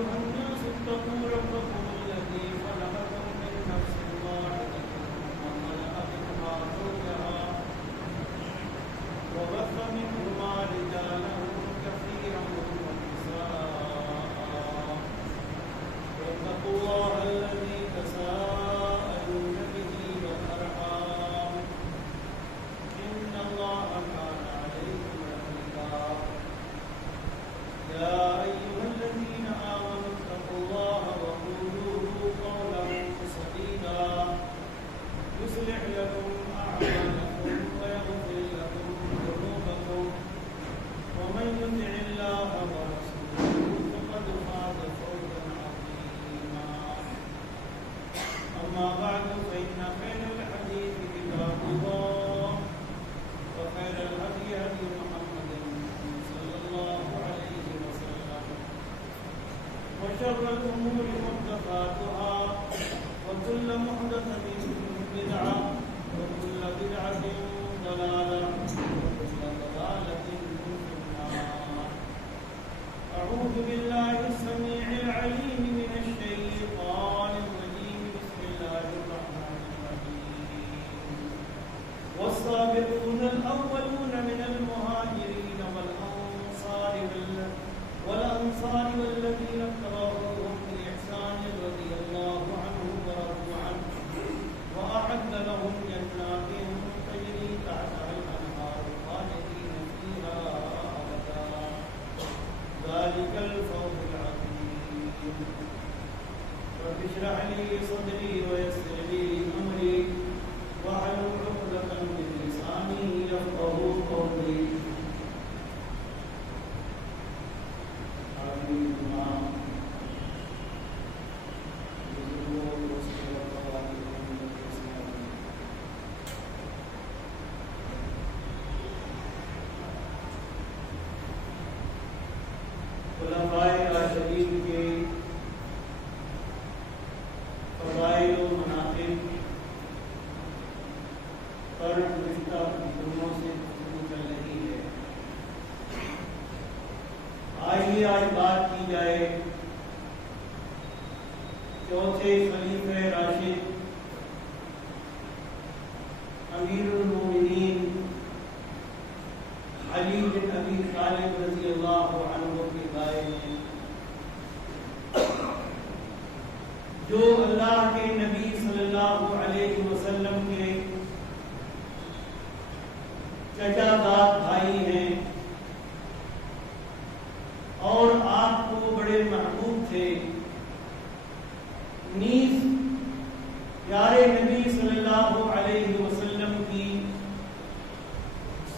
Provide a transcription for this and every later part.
أيها الناس اتقوا ربكم الذي خلقكم من نفس واحدة وخلق منها زوجها وبث منهما رجالا كثيرا ونساء واتقوا الله الذي تساءلون به والأرحام إن الله كان عليكم رقيبا يا أيها الذين آمنوا اتقوا الله وقولوا قولا سديدا يصلح لكم أعمالكم ويغفر لكم ذنوبكم ومن يطع الله ورسوله فقد فاز فوزا عظيما أما بعد فإن خير الحديث كتاب الله وخير الهدي هدي محمد صلى الله عليه وسلم وشر الأمور محدثاتها وكل محدثة بدعة وكل بدعة ضلالة وكل ضلالة في النار. أعوذ بالله السميع العليم من الشيطان الرجيم. بسم الله الرحمن الرحيم. والسابقون الأولون من المهاجرين والأنصار والذين اتبعوهم بإحسان رضي الله عنهم ورضوا عنه وأعد لهم جنات تجري تحتها الأنهار خالدين فيها أبدا ذلك الفوز العظيم. رب اشرح لي صدري ويسر لي أمري واحلل عقدة من لساني يفقهوا قولي. خلفائے راشدین کے فضائل و مناقب پر گزشتہ دنوں سے گفتگو چل رہی ہے. آئیے آج بات کی جائے چوتھے خلیفہ راشد امیر المومنین علی بن ابی طالب رضی اللہ عنہ کے بارے میں، جو اللہ کے نبی صلی اللہ علیہ وسلم کے چچا زاد بھائی ہیں اور آپ کو بڑے محبوب تھے. نیز پیارے نبی صلی اللہ علیہ وسلم کی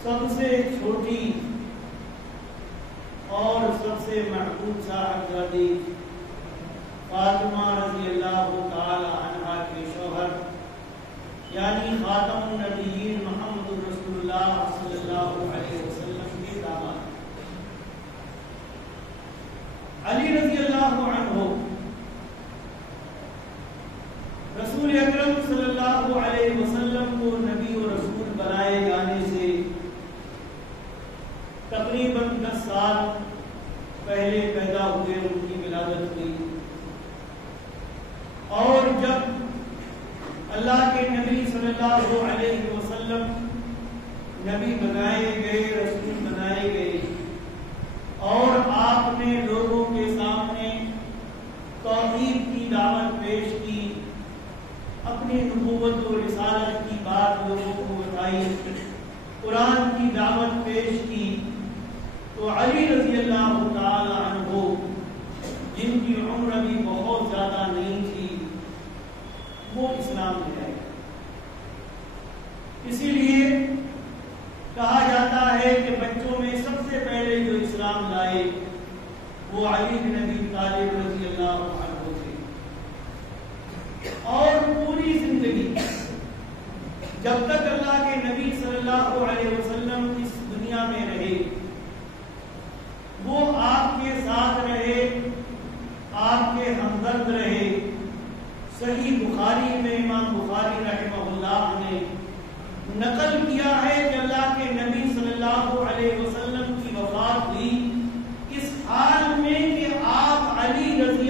سب سے چھوٹی اور سب سے محبوب صاحبزادی فاطمہ رضی اللہ تعالی عنہا کے شوہر یعنی خاتم النبیین محمد رسول اللہ صلی اللہ علیہ وسلم کے داماد علی رضی اللہ عنہ رسول اکرم صلی اللہ علیہ وسلم کو نبی و رسول بنائے جانے سے تقریباً 10 سال پہلے پیدا ہوئے، ان کی ولادت ہوئی. اور جب اللہ کے نبی صلی اللہ علیہ وسلم نبی بنائے گئے، رسول بنائے گئے اور آپ نے لوگوں کے سامنے توحید کی دعوت پیش کی، اپنی نبوت و رسالت کی بات لوگوں کو بتائی، قرآن کی دعوت پیش کی، تو علی رضی اللہ تعالی عنہ جن کی عمر بھی بہت زیادہ نہیں تھی وہ اسلام لے آئے. اسی لیے کہا جاتا ہے کہ بچوں میں سب سے پہلے جو اسلام لائے وہ علی بن ابی طالب رضی اللہ عنہ تھے. اور پوری زندگی جب تک اللہ کے نبی صلی اللہ علیہ وسلم اس دنیا میں رہے وہ آپ کے ساتھ رہے، آپ کے ہمدرد رہے. صحیح بخاری میں امام بخاری رحمہ اللہ نے نقل کیا ہے کہ اللہ کے نبی صلی اللہ علیہ وسلم کی وفات ہوئی اس حال میں کہ آپ علی رضی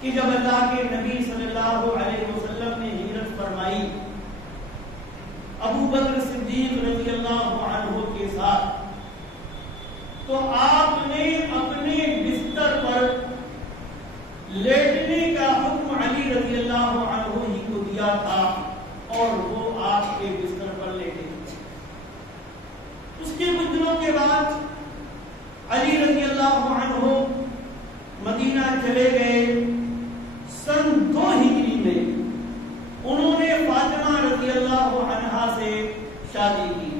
کہ جب اللہ کے نبی صلی اللہ علیہ وسلم نے ہجرت فرمائی ابو بکر صدیق رضی اللہ عنہ کے ساتھ، تو آپ نے اپنے بستر پر لیٹنے کا حکم علی رضی اللہ عنہ ہی کو دیا تھا اور وہ آپ کے بستر پر لیٹے۔ اس کے کچھ دنوں کے بعد علی رضی اللہ عنہ مدینہ چلے گئے۔ سن 2 ہجری میں انہوں نے فاطمہ رضی اللہ عنہا سے شادی کی۔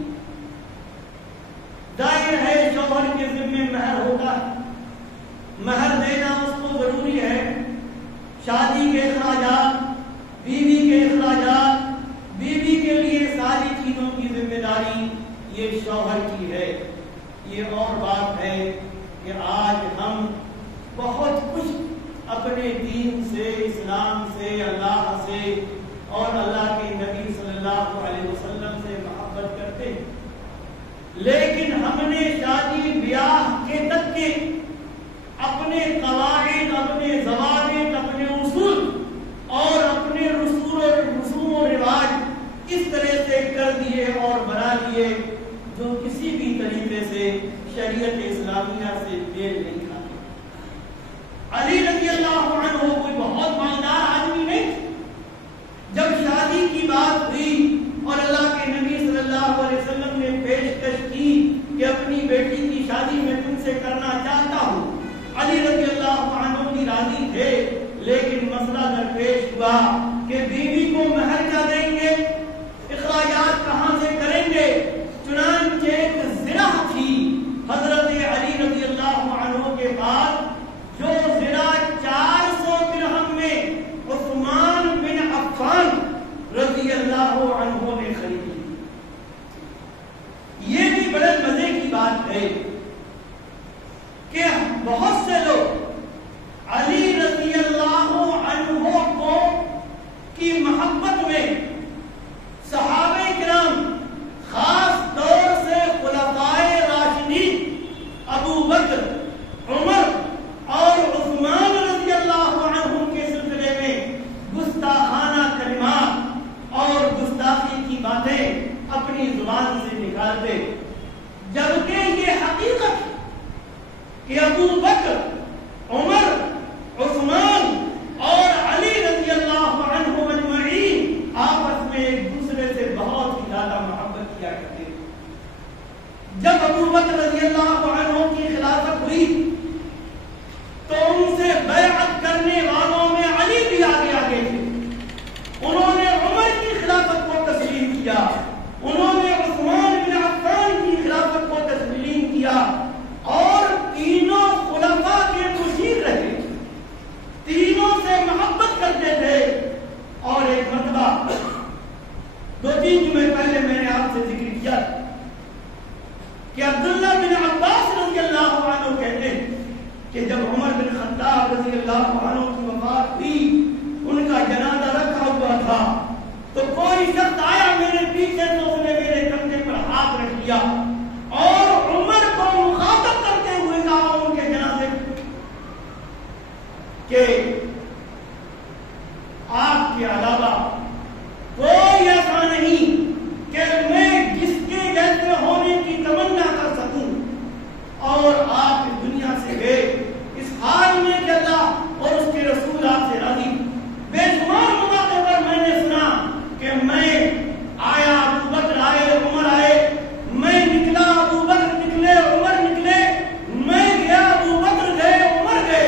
ظاہر ہے شوہر کے ذمے مہر ہوتا ہے، مہر دینا اس کو ضروری ہے۔ شادی کے اخراجات، بیوی کے اخراجات، بیوی کے لیے ساری چیزوں کی ذمہ داری یہ شوہر کی ہے۔ یہ اور بات ہے کہ آج ہم بہت کچھ اپنے دین سے، اسلام سے، اللہ سے اور اللہ کے نبی صلی اللہ علیہ وسلم سے محبت کرتے ہیں، لیکن ہم نے شادی بیاہ کے تک کے اپنے قواعد، اپنے ضوابط، اپنے اصول اور اپنے رسوم و رواج اس طرح سے کر دیے اور بنا لیے جو کسی بھی طریقے سے شریعت اسلامیہ سے میل نہیں کھاتے۔ علی رضی اللہ عنہ کوئی بہت مالدار آدمی نہیں، جب شادی کی بات ہوئی اور اللہ کے نبی صلی اللہ علیہ وسلم نے پیشکش کی کہ اپنی بیٹی کی شادی میں تم سے کرنا چاہتا ہوں، علی رضی اللہ عنہ کی راضی تھے، لیکن مسئلہ درپیش ہوا کہ بیوی کو مہر کیا دیں گے، اخراجات کہاں سے کریں گے۔ چنانچہ ایک زرہ تھی حضرت علی رضی اللہ عنہ کے پاس، جو زرہ 400 درہم میں عثمان بن عفان رضی اللہ عنہ نے خریدی۔ یہ بھی بڑے مزے کی بات ہے کہ بہت سے لوگ علی رضی اللہ عنہ کو کی محبت میں صحابہ کرام، خاص طور سے خلفائے راشدین ابو بکر، عمر اور عثمان رضی اللہ عنہ کے سلسلے میں گستاخانہ کلمات اور گستاخی کی باتیں اپنی زبان سے نکالتے، جبکہ یہ حقیقت کہ ابو بکر، عمر، عثمان اور علی رضی اللہ عنہ اجمعین آپس میں ایک دوسرے سے بہت ہی زیادہ محبت کیا کرتے۔ جب ابو بکر رضی اللہ عنہ کی خلافت ہوئی تو ان سے بیعت کرنے والوں میں علی بھی آگے آگے تھے۔ انہوں نے عمر کی خلافت کو تسلیم کیا، انہوں نے عثمان بن عفان کی خلافت کو تسلیم کیا، اور تینوں خلفاء کے مشیر رہے، تینوں سے محبت کرتے تھے۔ اور ایک مرتبہ 2-3 جمعے پہلے میں نے آپ سے ذکر کیا کہ عبداللہ بن عباس رضی اللہ عنہ کہتے ہیں کہ جب عمر بن خطاب رضی اللہ عنہ کی وفات ہوئی، ان کا جنازہ رکھا ہوا تھا، تو کوئی شخص آیا میرے پیچھے، تو اس نے میرے کندھے پر ہاتھ رکھ لیا اور عمر کو مخاطب کرتے ہوئے کہا ان کے جنازے کہ آپ کے علاوہ کوئی ایسا نہیں کہ میں جس کے جیسے ہونے کی تمنا کر سکوں، اور آپ اس دنیا سے گئے اس حال میں کہ اللہ اور اس کے رسول آپ سے راضی۔ بے شمار مواقع پر میں نے سنا کہ میں آیا، ابو بکر آئے، عمر آئے، میں نکلا، ابو بکر نکلے، عمر نکلے، میں گیا، ابو بکر گئے، عمر گئے۔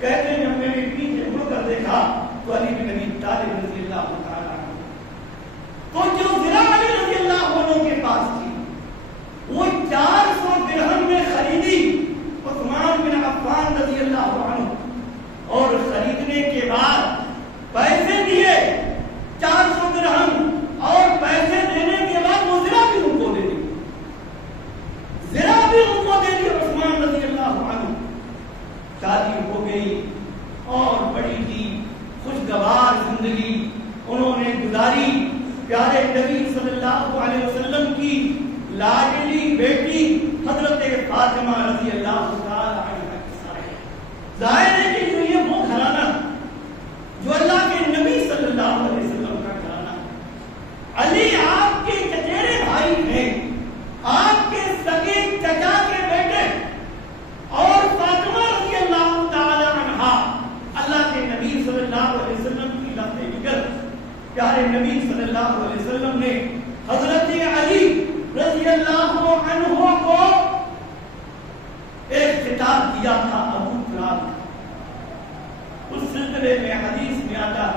کہتے ہیں جب میں نے پیچھے مڑ کر دیکھا تو علی بن ابی طالب رضی اللہ تعالیٰ عنہ، تو جو زرہ علی رضی اللہ عنہ کے پاس تھی وہ 400 درہم میں خریدی عثمان بن عفان رضی اللہ عنہ، اور خریدنے کے بعد پیسے دیے 400 درہم، اور پیسے دینے کے بعد وہ زرہ بھی ان کو دے دی، زرہ بھی ان کو دے دی عثمان رضی اللہ عنہ۔ شادی ہو گئی اور بڑی ہی خوشگوار زندگی انہوں نے گزاری پیارے نبی صلی اللہ علیہ وسلم کی لاڈلی بیٹی حضرت فاطمہ رضی اللہ تعالی عنہا کے ساتھ۔ ظاہر ہے کہ یہ وہ گھرانہ نبی صلی اللہ علیہ وسلم نے حضرت علی رضی اللہ عنہ کو ایک خطاب دیا تھا ابو تراب. اس سلسلے میں حدیث میں آتا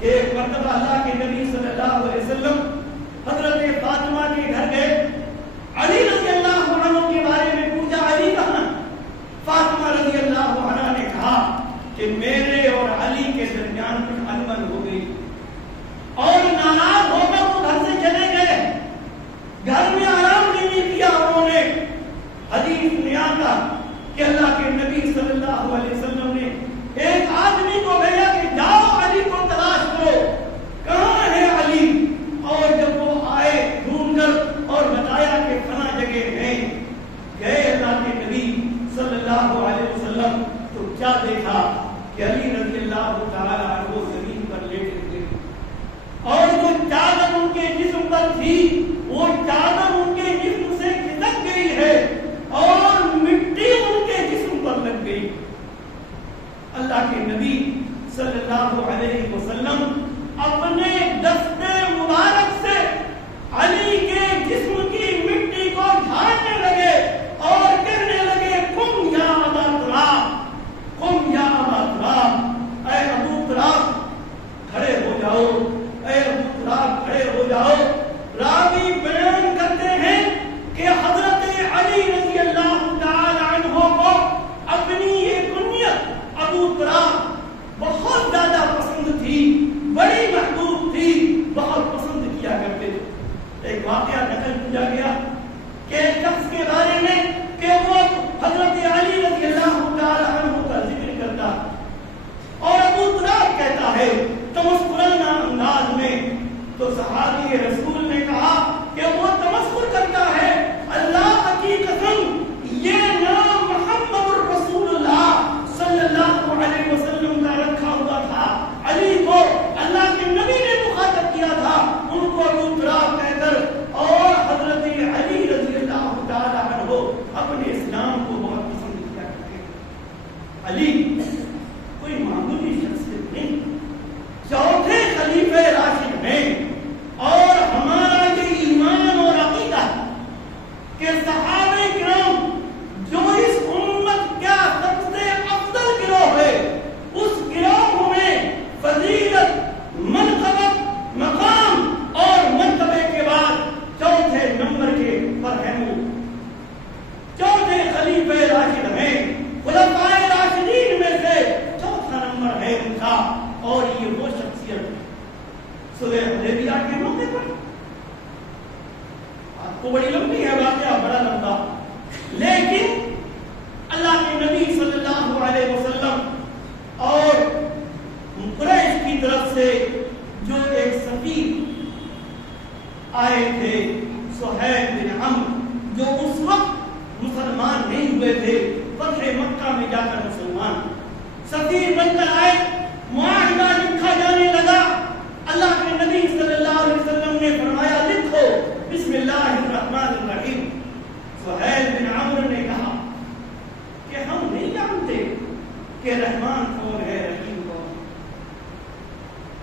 کہ ایک مرتبہ اللہ کے نبی صلی اللہ علیہ وسلم حضرت فاطمہ کے گھر گئے. علی رضی اللہ عنہ کے بارے میں پوچھا, علی کہاں؟ فاطمہ رضی اللہ عنہ نے کہا کہ میرے اور علی کے درمیان کچھ انبن ہو گئی اور ناراض ہو کر وہ گھر سے چلے گئے. گھر میں آرام نہیں دیا انہوں نے. حدیث میں آتا کہ اللہ کے نبی صلی اللہ علیہ وسلم نے ایک آدمی کو بھیجا کہ جاؤ علی کو تلاش کرو, کہاں ہے علی؟ اور جب وہ آئے ڈھونڈ کر اور بتایا کہ فلاں جگہ ہیں. گئے اللہ کے نبی صلی اللہ علیہ وسلم تو کیا دیکھا کہ علی رضی اللہ تعالی عنہ زمین پر لیٹے تھے اور جو چادر ان کے جسم پر تھی وہ چادر ان کے جسم سے کھسک گئی ہے اور مٹی ان کے جسم پر لگ گئی. اللہ کے نبی صلی اللہ علیہ وسلم اپنے دستے مبارک سے علی کے جسم کی مٹی کو جھاڑنے لگے اور کہنے لگے قم یا ابا تراب, قم یا ابا تراب, اے ابو تراب کھڑے ہو جاؤ, اے ابو تراب کھڑے ہو جاؤ. راوی بیان کرتے ہیں کہ حضرت علی رضی اللہ تعالی عنہ کو اپنی یہ کنیت ابو تراب بہت زیادہ پسند تھی, بڑی محبوب تھی, بہت پسند کیا کرتے تھے. ایک واقعہ نقل کیا گیا کہ ایک شخص کے بارے میں کہ وہ حضرت علی رضی اللہ تعالی عنہ کا ذکر کرتا اور ابو تراب کہتا ہے تمسخرانہ انداز میں, تو صحابی رسول نے کہا کہ وہ تمسخر کرتا ہے, اللہ کی قسم یہ نام محمد رسول اللہ صلی اللہ علیہ وسلم کا رکھا ہوا تھا. علی کو اللہ کے نبی نے مخاطب کیا تھا, ان کو ابو تراب کہہ کر, اور حضرت علی رضی اللہ تعالی عنہ اپنے اسلام کو بہت پسند کیا کرتے. علی کوئی معمولی شخصیت نہیں, چوتھے خلیفہ راشد ہیں. اور ہمارا یہ ایمان اور عقیدہ کہ صحابہ کرام جو اس امت کا سب سے افضل گروہ ہے, اس گروہ میں فضیلت, منقبت, مقام اور مرتبے کے بعد چوتھے نمبر کے پر ہیں. چوتھے خلیفہ راشد ہیں, خلفائے راشدین میں سے چوتھا نمبر ہے ان کا. اور یہ وہ شخصیت صلح حدیبیہ کے موقع پر, آپ کو بڑی لمبی ہے واقعہ, بڑا لمبا, لیکن اللہ کے نبی صلی اللہ علیہ وسلم اور قریش کی طرف سے جو ایک سفیر آئے تھے سہیل بن عمرو, جو اس وقت مسلمان نہیں ہوئے تھے, فتح مکہ میں جا کر مسلمان سفیر بن کر آئے, معاہدہ لکھا جانے لگا. اللہ کے نبی صلی اللہ علیہ وسلم نے فرمایا لکھو بسم اللہ الرحمن الرحیم. سہیل بن عمرو نے کہا کہ ہم نہیں جانتے کہ رحمان کون ہے, رحیم کون ہے.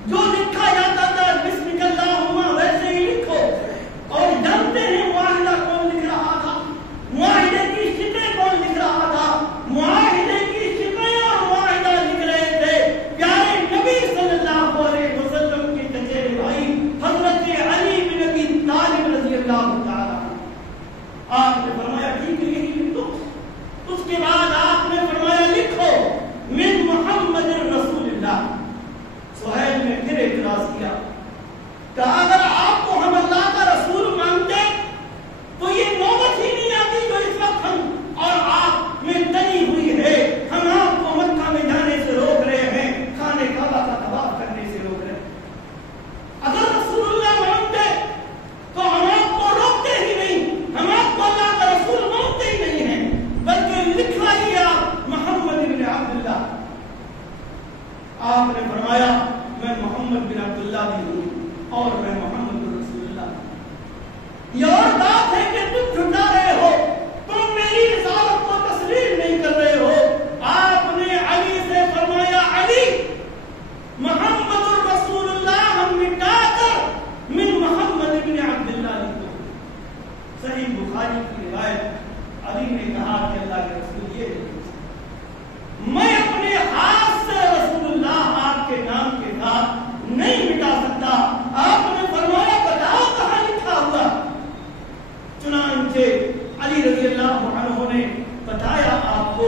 جو لکھا جاتا تھا بسم اللہ ویسے ہی لکھو, اور جانتے ہیں معاہدہ کون لکھ رہا تھا, معاہدے کی شکیں کون لکھ رہا تھا, معاہدے کی شکیں اور معاہدہ لکھ رہے تھے پیارے نبی صلی اللہ علیہ وسلم کے چچیرے بھائی حضرت علی بن ابی طالب رضی اللہ تعالی. آپ نے فرمایا ٹھیک ہے یہی لکھ دو. اس کے بعد آپ نے فرمایا لکھو من محمد رسول اللہ. سہیل نے پھر اعتراض کیا, کہا اگر آپ کو ہم اللہ کا رسول مانتے تو یہ نوبت ہی نہیں آتی جو اس وقت ہم اور آپ میں تنی ہوئی ہے. ہم آپ کو مکہ میں جانے سے روک رہے ہیں, خانہ کعبہ کا طواف کرنے سے روک رہے ہیں. اگر رسول اللہ مانتے تو ہم آپ کو روکتے ہی نہیں, ہم آپ کو اللہ کا رسول مانتے ہی نہیں ہیں, بلکہ لکھا ہی آپ محمد بن عبداللہ. آپ نے فرمایا میں محمد بن عبداللہ بھی ہوں اور میں محمد رسول اللہ. یہ اور بات ہے کہ تم جھٹلا رہے ہو, تم میری رسالت کو تسلیم نہیں کر رہے ہو. آپ نے علی سے فرمایا علی محمد رسول اللہ ہم مٹا عنہ نے بتایا آپ کو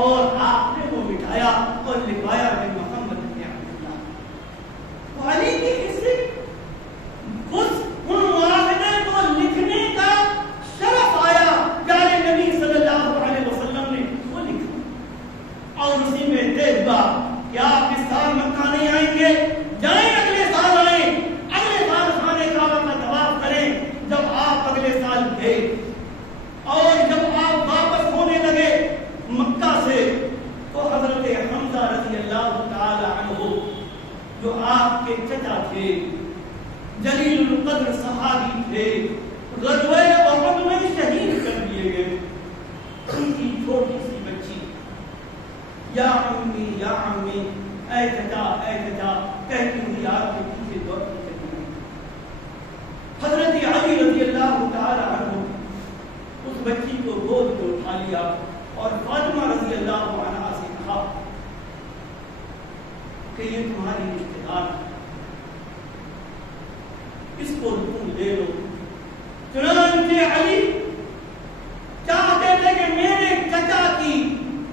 اور آپ نے وہ مٹھایا اور لکھوایا کہ محمد بن عبداللہ. علی کی کسی اس معاہدے کو لکھنے کا شرف آیا پیارے نبی صلی اللہ علیہ وسلم نے وہ لکھا اور اسی میں طے ہوا کہ آپ اس سال مکہ نہیں آئیں گے, جائیں اگلے سال آئیں, اگلے سال خانے کعبہ کا طواف کریں. جب آپ اگلے سال گئے اور جب آپ واپس ہونے لگے مکہ سے تو حضرت حمزہ رضی اللہ تعالی عنہ جو آپ کے چچا تھے, جلیل القدر صحابی تھے, غزوہ احد میں شہید کر دیے گئے, ان کی چھوٹی سی بچی یا امی یا امی اے چچا کہتی ہوئی آپ کے پیچھے دوڑتی چلی. حضرت علی رضی اللہ تعالی عنہ اس بچی کو گود میں اٹھا لیا اور فاطمہ رضی اللہ عنہا سے کہا کہ یہ تمہاری رشتہ دار, اس کو تم لے لو. چنانچہ علی چاہتے تھے کہ میرے چچا کی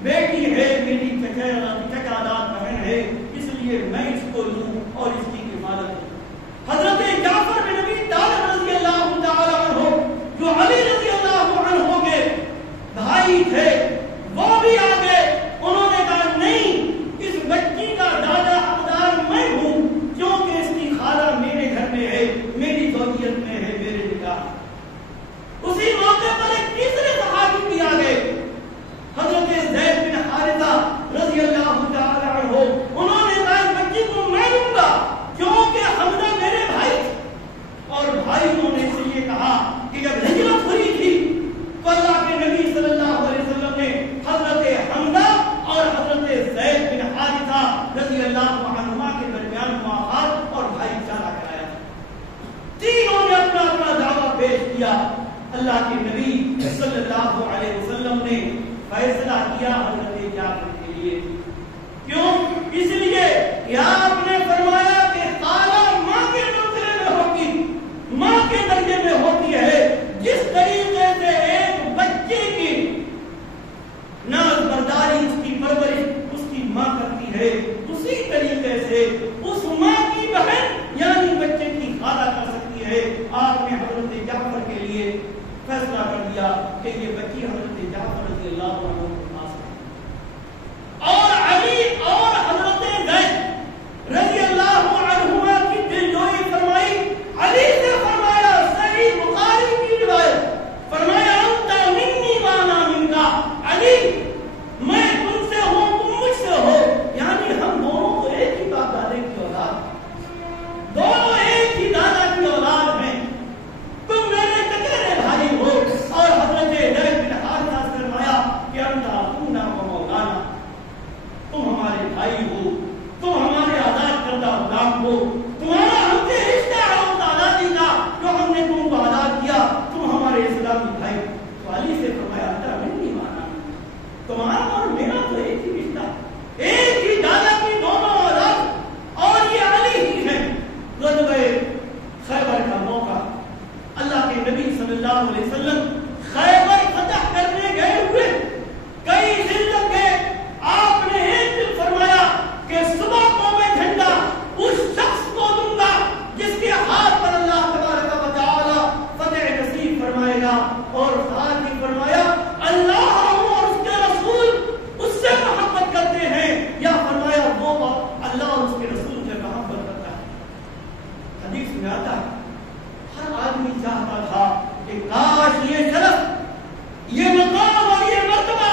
بیٹی ہے, میری چچا داد بہن ہے, اس لیے میں اس کو لوں اور اس کی حفاظت کروں. حضرت جعفر بن ابی طالب رضی اللہ تعالی عنہ جو علی رضی اللہ عنہ کے بھائی تھے وہ بھی آگے, انہوں نے کہا نہیں, اس بچی کا دادا حقدار میں ہوں کیونکہ اس کی خالہ میرے گھر میں ہے, میری زوجیت میں ہے, میرے نکاح. اسی موقع پر ایک تیسرے صحابی بھی آگے, حضرت زید بن حارثہ رضی اللہ تعالی عنہ, انہوں نے کہا اس بچی کو میں لوں گا کیونکہ حمزہ میرے بھائی تھے. اور بھائیوں نے اس لیے کہا کہ جب ہجرت ہوئی تھی تو اللہ کے نبی صلی اللہ علیہ وسلم نے حضرت حمزہ اور حضرت زید بن حارثہ رضی اللہ عنہما کے درمیان مواقعات اور بھائی چارہ کرایا. تینوں نے اپنا اپنا دعویٰ پیش کیا. اللہ کے نبی صلی اللہ علیہ وسلم نے فیصلہ کیا حضرت جعفر کے لیے. کیوں؟ اس لیے کہ آپ نے فرمایا کہ خالہ ماں کے مرتبے میں ہوتی, ماں کے درجے میں ہوتی ہے. جس طریقے سے ایک بچے کی ناز برداری, اس کی پرورش اس کی ماں کرتی ہے, اسی طریقے سے اس ماں کی بہن یعنی بچے کی خالہ کر سکتی ہے. آپ نے حضرت جعفر کے لیے فیصلہ کر دیا کہ یہ بچی حضرت جعفر رضی اللہ عنہ کے پاس ہے. اور علی اور حضرت زید رضی اللہ عنہما کی دلجوئی فرمائی. علی سے فرمایا, صحیح بخاری کی روایت, فرمایا انت منی وانا منکا, علی میں تم سے ہوں تم مجھ سے ہو, یعنی ہم دونوں کو ایک ہی باپ دادے کی اولاد, دونوں ایک ہی دادا کی اولاد ہیں. تم میرے چچیرے بھائی ہو. اور حضرت زید بن حارثہ سے فرمایا کہ انت اخونا و مولانا, تم ہمارے بھائی ہو, تم ہمارے آزاد کردہ غلام ہو, تمہارا ہم سے رشتہ ہے اس آزادی کا جو ہم نے تم کو آزاد کیا, تم ہمارے اسلامی بھائی. تو علی سے فرمایا انت منی وانا, تمہارا اور میرا تو ایک ہی رشتہ, ایک ہی دادا کی دونوں اولاد, اور یہ علی ہی ہیں. غزوہ خیبر کا موقع, اللہ کے نبی صلی اللہ علیہ وسلم خیبر فتح کرنے گئے ہوئے کئی دن تک گئے. آپ نے ایک دن فرمایا کہ صبح کو میں جھنڈا اس شخص کو دوں گا جس کے ہاتھ پر اللہ تبارک و تعالی فتح نصیب فرمائے گا. اور ساتھ ہی فرمایا اللہ اور اس کے رسول اس سے محبت کرتے ہیں, یا فرمایا وہ اللہ اور اس کے رسول سے محبت کرتا ہے. حدیث میں آتا ہے ہر آدمی چاہتا تھا کہ کاش یہ شرف, یہ مقام اور یہ مرتبہ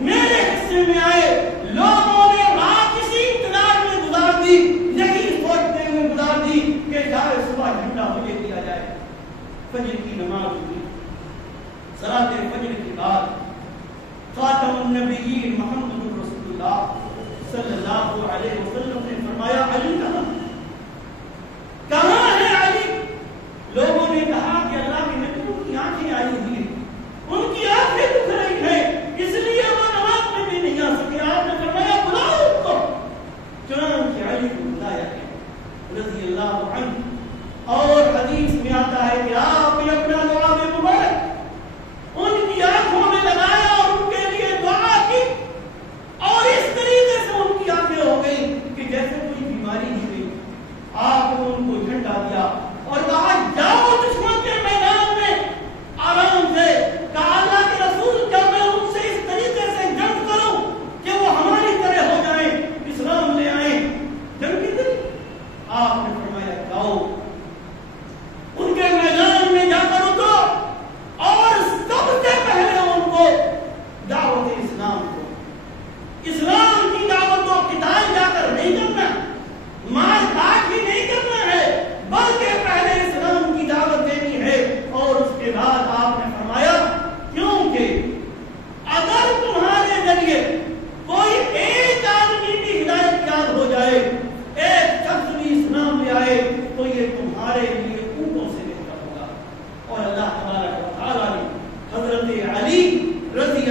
میرے حصے میں آئے. لوگوں نے رات اسی انتظار میں گزار دی, یہی سوچتے ہوئے گزار دی کہ جائے صبح جھنڈا مجھے دیا جائے. فجر کی نماز ہوئی, صلاۃ فجر کے بعد خاتم النبیین محمد رسول اللہ صلی اللہ علیہ وسلم نے فرمایا علی کہاں ہے علی؟ لوگوں نے کہا کہ اللہ کے نبی کی آنکھیں آئی ہوئی ہیں, ان کی آنکھیں دکھ رہی ہیں, اس لیے وہ نماز میں بھی نہیں آ سکے. آپ نے فرمایا بلاؤ اس کو. چنانچہ علی کو بلایا گیا رضی اللہ عنہ. اور حدیث میں آتا ہے کہ آپ نے اپنا لعاب مبارک ان کی آنکھوں میں لگایا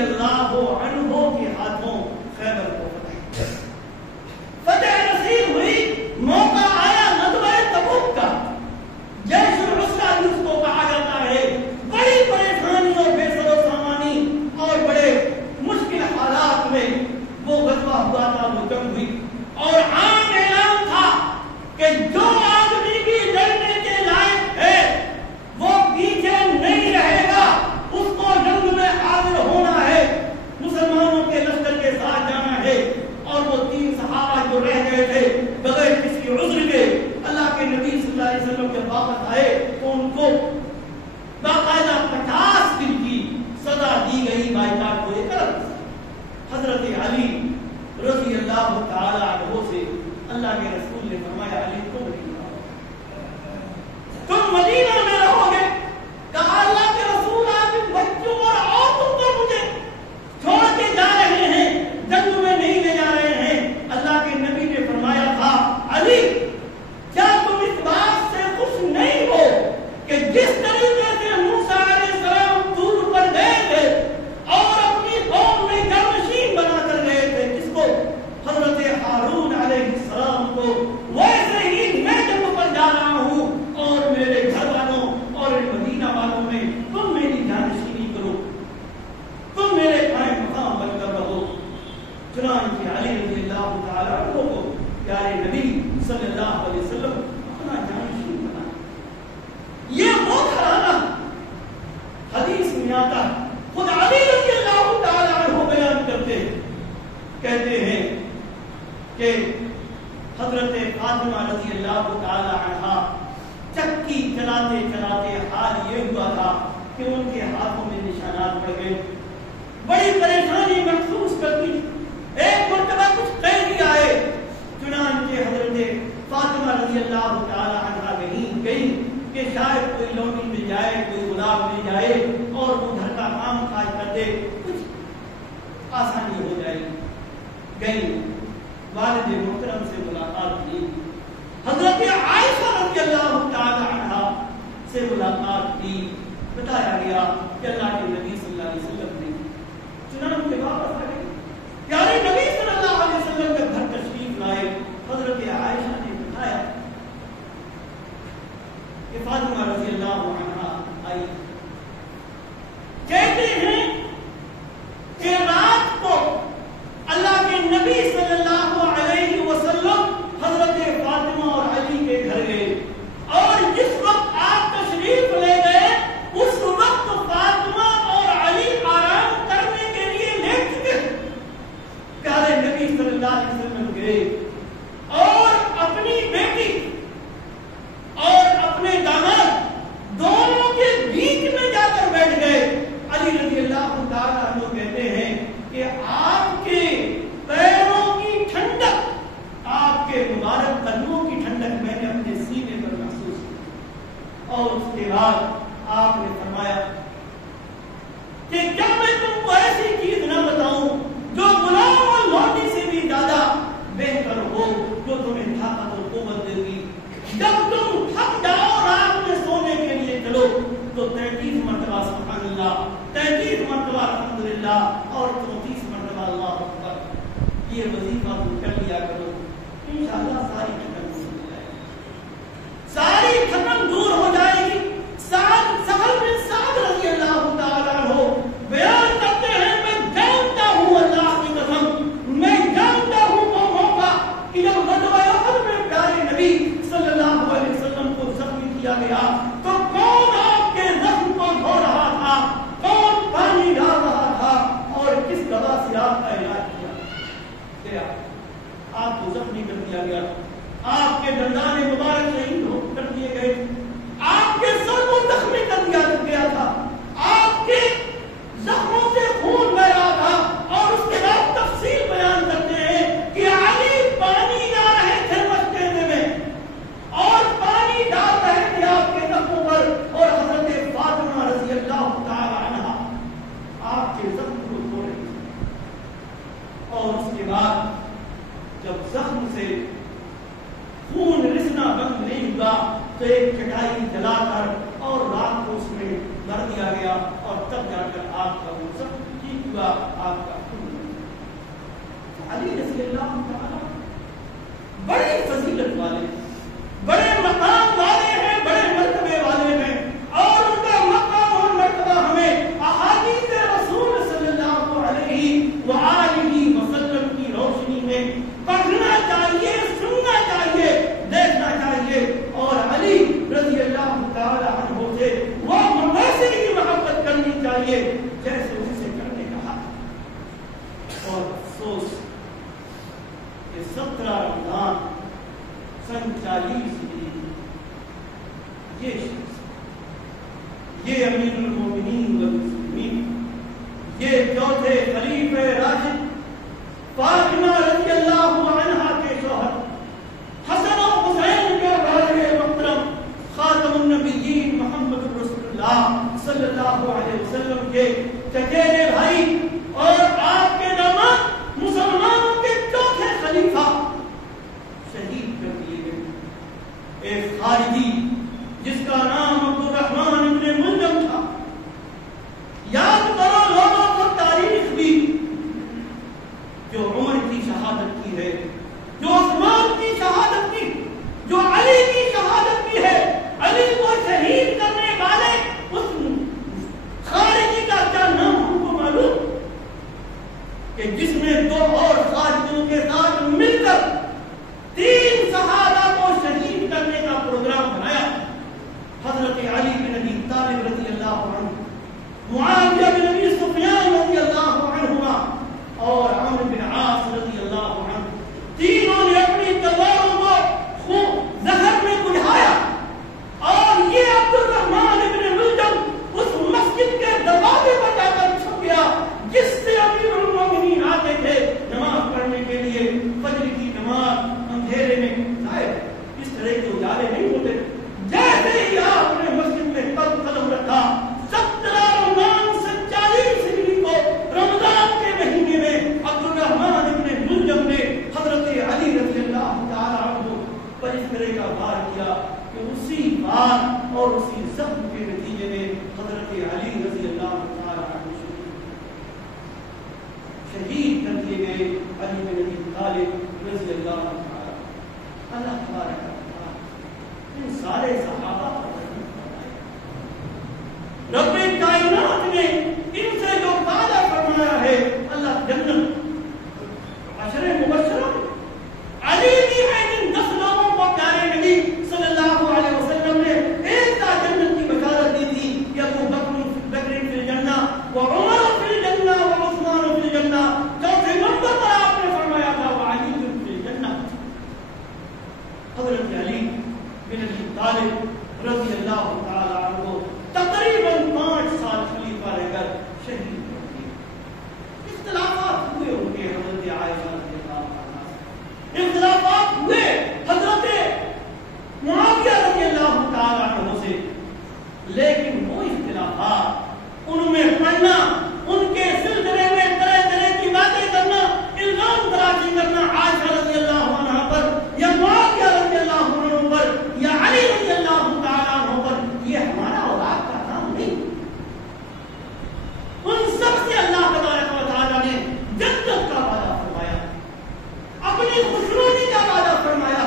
اللہ عنہ کے ہاتھوں خیبر کو فتح نصیب ہوئی. موقع آیا غزوہ تبوک کا، جیش العسرہ جس کو کہا جاتا ہے. بڑی پریشانیوں، بے سر و سامانی اور بڑے مشکل حالات میں وہ غزوہ ہوا تھا، وہ جنگ ہوئی. اور عام اعلان تھا کہ جو آدمی بھی لڑنے کے لائق ہے وہ پیچھے نہیں رہے گا، اس کو جنگ میں حاضر ہونا ہے، مسلمانوں کے لشکر کے ساتھ جانا ہے. اور وہ 3 صحابہ جو رہ گئے تھے بغیر کسی عذر کے اللہ کے نبی صلی اللہ علیہ وسلم کے واپس آئے تو ان کو باقاعدہ 50 دن کی سزا دی گئی بائیکاٹ ہوئے کرم. حضرت علی رضی اللہ تعالی عنہ سے اللہ کے رسول نے فرمایا علی تم مدینہ میں رہو گے. کہا اللہ کے رسول آپ ان بچوں اور عورتوں کو مجھے چھوڑ کے جا رہے ہیں، جنگ میں نہیں لے جا رہے ہیں. اللہ کے نبی نے فرمایا تھا علی کیا تم اس بات سے خوش نہیں ہو کہ جس طریقے سے موسیٰ علیہ السلام طور پر گئے تھے اور اپنی قوم میں جانشین بنا کر گئے تھے جس کو حضرت ہارون علیہ السلام کو، ویسے ہی میں جنگ پر جا رہا ہوں اور میرے گھر والوں اور مدینہ والوں میں تم میری جانشینی کرو، تم میرے قائم مقام بن کر رہو. چنانچہ علی رضی اللہ تعالی عنہ کو پیارے نبی صلی اللہ علیہ وسلم اپنا جانشین بنا. یہ وہ گھرانہ حدیث میں آتا ہے، خود علی رضی اللہ تعالی عنہ بیان کرتے ہیں، کہتے ہیں کہ حضرت فاطمہ رضی اللہ تعالی عنہ چکی چلاتے چلاتے حال یہ ہوا تھا کہ ان کے ہاتھوں میں نشانات پڑ گئے، بڑی پریشانی محسوس کرتی تھی. ایک مرتبہ کچھ قیدی آئے، چنانچہ حضرت فاطمہ رضی اللہ تعالی عنہ گئی کہ شاید کوئی لونڈی مل جائے، کوئی غلام مل جائے اور وہ گھر کا کام کاج کر دے، کچھ آسانی ہو جائے گی. گئی، والد محترم سے ملاقات کی، حضرت عائشہ رضی اللہ تعالی عنہ سے ملاقات کی. بتایا گیا کہ اللہ کے نبی صلی اللہ علیہ وسلم نے چنانچہ واپس آئے، پیارے نبی صلی اللہ علیہ وسلم کے گھر تشریف لائے. حضرت عائشہ نے بتایا کہ فاطمہ رضی اللہ عنہ آئی. کہتے ہیں کہ رات کو اللہ کے نبی صلی اللہ علیہ وسلم حضرت فاطمہ اور علی کے گھر گئے، اور جس وقت آپ تشریف لے گئے اس وقت فاطمہ اور علی آرام کرنے کے لیے لیٹ چکے. پیارے نبی صلی اللہ علیہ وسلم گئے اور اپنی بیٹی اور اپنے داماد دونوں کے بیچ میں جا کر بیٹھ گئے. علی رضی اللہ تعالیٰ عنہ کہتے ہیں کہ آپ کے پیروں کی ٹھنڈک، آپ کے مبارک قدموں کی ٹھنڈک میں نے اپنے سینے پر محسوس کی. اور اس کے بعد آپ نے فرمایا کہ کیا میں تم کو ایسی چیز نہ بتاؤں جو غلام اور لونڈی سے بھی زیادہ بہتر ہو، جو تمہیں طاقت اور قوت دے گی. جب تم تھک جاؤ رات میں سونے کے لیے چلو تو 33 مرتبہ سبحان اللہ، 33 مرتبہ الحمدللہ اور 34 مرتبہ اللہ اکبر، یہ وظیفہ تم کر لیا کرو، انشاءاللہ ساری ختم ہو جائے گی، ساری ختم دور ہو جائے گی. سہل بن سعد رضی اللہ تعالیٰ عنہ بیان کرتے ہیں میں جانتا ہوں اللہ کی قسم، میں جانتا ہوں وہ موقع کہ جب غزوہ احد میں پیارے نبی صلی اللہ علیہ وسلم کو زخمی کیا گیا تو کون آپ کے زخم کو دھو رہا تھا، کون پانی ڈال رہا تھا اور کس دوا سے آپ کا علاج کیا. آپ کو زخمی کر دیا گیا، آپ کے دندان مبارک شہید کر دیے گئے، آپ کے سر کو زخمی کر دیا گیا تھا، آپ کے زخموں سے خون بہ رہا تھا. اور اس کے بعد تفصیل بیان کرتے ہیں کہ علی پانی لا رہے تھے مسجد میں اور پانی ڈال رہے تھے آپ کے زخموں پر، اور حضرت فاطمہ رضی اللہ تعالی عنہ آپ کے زخم کو دھو رہی تھی. اور اس کے بعد جب زخم سے خون رسنا بند نہیں ہوا تو ایک چٹائی جلا کر اور رات کو اس میں بھر دیا گیا اور تب جا کر آپ کا وہ زخم ٹھیک ہوگا آپ کا خون۔ علی رضی اللہ تعالیٰ بڑی فضیلت والے، بڑے مقام والے ہیں، بڑے مرتبے والے ہیں، اور ان کا مقام اور مرتبہ ہمیں احادیث رسول صلی اللہ علیہ وآلہ وسلم کی روشنی میں پڑھنا چاہیے، سننا چاہیے، دیکھنا چاہیے، اور علی رضی اللہ تعالی عنہ سے وہ ویسے ہی محبت کرنی چاہیے جیسے ان سے کرنے کا حق۔ اور افسوس کہ 17 رمضان سن 40 یہ شخص، یہ امیر المومنین والمسلمین، یہ چوتھے خلیفہ راشد فاطمہ رضی اللہ عنہا کے شوہر، حسن و حسین کے والد محترم، خاتم النبیین محمد رسول اللہ صلی اللہ علیہ وسلم کے چچیرے بھائی اور آپ کے داماد، مسلمانوں کے چوتھے خلیفہ شہید کر دیے گئے۔ ایک خارجی جس کا نام عبد الرحمن ابن ملجم تھا، یاد کرو لوگوں کو تاریخ بھی، جو عمر کی شہادت کی ہے، جو عثمان کی شہادت کی، جو علی کی شہادت کی ہے، علی کو شہید کرنے والے اس خارجی کا کیا نام ہم کو معلوم، کہ جس نے 2 اور خارجیوں کے ساتھ مل کر 3 صحابہ کو شہید کرنے کا پروگرام بنایا۔ حضرت علی بن ابی طالب رضی اللہ عنہ، معاویہ بن ابی سفیان رضی اللہ عنہما، اور عمرو بن عاص رضی اللہ عنہ، تینوں نے اپنی تلواروں کو خون زہر میں بجھایا، اور یہ عبد الرحمن بن ملجم اس مسجد کے دروازے پر جا کر چھپ گیا جس سے امیر المومنین آتے تھے نماز پڑھنے کے لیے، فجر کی نماز اندھیرے میں ظاہر اس طرح کے اجالے نہیں ہوتے۔ جیسے ہی آپ نے مسجد میں قدم رکھا، 17 رمضان سے 40 ہجری کو رمضان کے مہینے میں عبد الرحمن ابن ملجم نے حضرت علی رضی اللہ تعالی عنہ پر اس طرح کا وار کیا کہ اسی وار اور اسی زخم کے نتیجے میں حضرت علی رضی اللہ تعالی عنہ شہید کر دیے گئے۔ علی بن ابی طالب رضی اللہ تعالی، اللہ تبارک ان سارے صحابہ رب کائنات نے ان سے جو وعدہ فرمایا ہے، اللہ جنت 10 مبشرہ علی بھی ہے، جن 10 لوگوں کو پیارے نبی صلی اللہ علیہ وسلم نے ایک کا جنت کی بشارت دی تھی کہ ابو بکر فی الجنہ وعمر فی الجنہ وعثمان فی الجنہ، چوتھے نمبر پر آپ نے فرمایا تھا وعلی فی الجنہ۔ حضرت علی بن ابی طالب رضی اللہ تعالی عنہ تقریباً 5 سال خلیفہ رہ کر شہید ہو گئے۔ اختلافات ہوئے ان کے حضرت عائشہ رضی اللہ عنہا سے، اختلافات ہوئے حضرت معاویہ رضی اللہ تعالی عنہ سے، لیکن وہ اختلافات ان میں پڑھنا، ان کے سلسلے میں طرح طرح کی باتیں کرنا، الزام تراشی کرنا عائشہ رضی اللہ عنہا پر یا معاویہ رضی اللہ عنہ پر یا علی رضی اللہ تعالی عنہ پر، یہ ہمارا اور آپ کا کام نہیں۔ ان سب سے اللہ تبارک و تعالی نے جنت کا وعدہ فرمایا، اپنی خوشنودی کا وعدہ فرمایا۔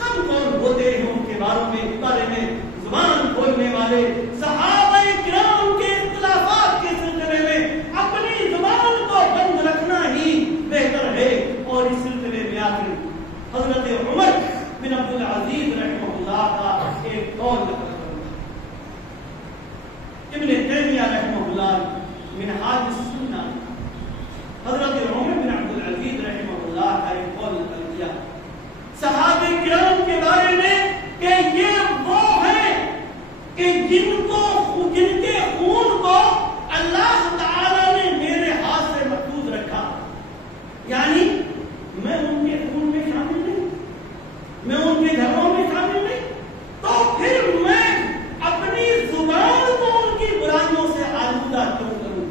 ہم کون ہوتے ہیں ان کے بارے میں زبان کھولنے والے؟ صحابہ کرام کے اختلافات کے سلسلے میں اپنی زبان کو بند رکھنا ہی بہتر ہے۔ اور اس سلسلے میں آخر حضرت عمر بن عبد العزیز رحمہ اللہ کا ایک قول نقل کروں گا۔ ابن تیمیہ رحمہ اللہ منہاج السنہ، حضرت عمر بن عبد العزیز رحمہ اللہ کا ایک قول نقل کیا صحابہ کرام کے بارے میں کہ یہ وہ ہیں کہ جن کے خون کو اللہ تعالی نے میرے ہاتھ سے محفوظ رکھا، یعنی میں ان کے خون میں شامل نہیں، میں ان کے گھروں میں شامل نہیں، تو پھر میں اپنی زبان کو ان کی برائیوں سے آلودہ کیوں کروں،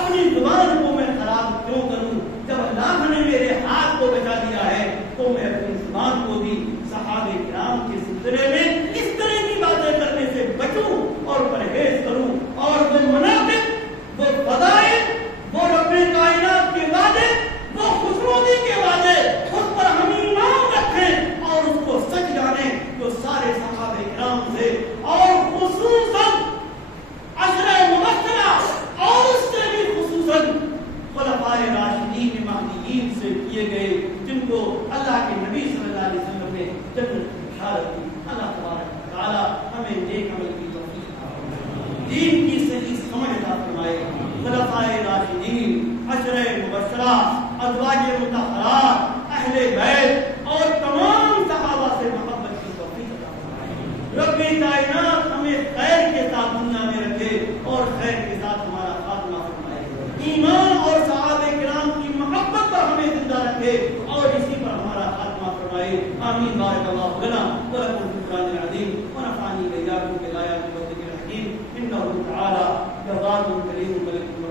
اپنی زبان کو میں خراب کیوں کروں؟ جب اللہ نے میرے ہاتھ کو بچا دیا ہے تو میں اپنی زبان کو بھی صحابہ کرام کے سلسلے میں اس طرح کی باتیں کرنے سے بچوں اور پرہیز کروں، اور وہ منافق، وہ فضائل کیے گئے جن کو اللہ کے نبی صلی اللہ علیہ وسلم نے جنت بشارت دی. اللہ تبارک و تعالی ہمیں نیک عمل کی توفیق دین کی صحیح سمجھ عطا فرمائے. خلفائے راشدین، عشرہ مبشرہ، ازواج مطہرات، اہل بیت اور تمام صحابہ سے محبت کی توفیق عطا فرمائے. رب کائنات ہمیں خیر کے ساتھ دنیا میں رکھے اور خیر کے ساتھ ہمارا خاتمہ فرمائے. ایمان اور صحابہ کرام کی محبت پر ہمیں زندہ رکھے اور اسی پر ہمارا خاتمہ فرمائے. آمین. بارک اللہ لنا ولکم فی القرآن العظیم ونفعنی وإیاکم بالآیات والذکر الحکیم. انہ تعالی جواد کریم ملک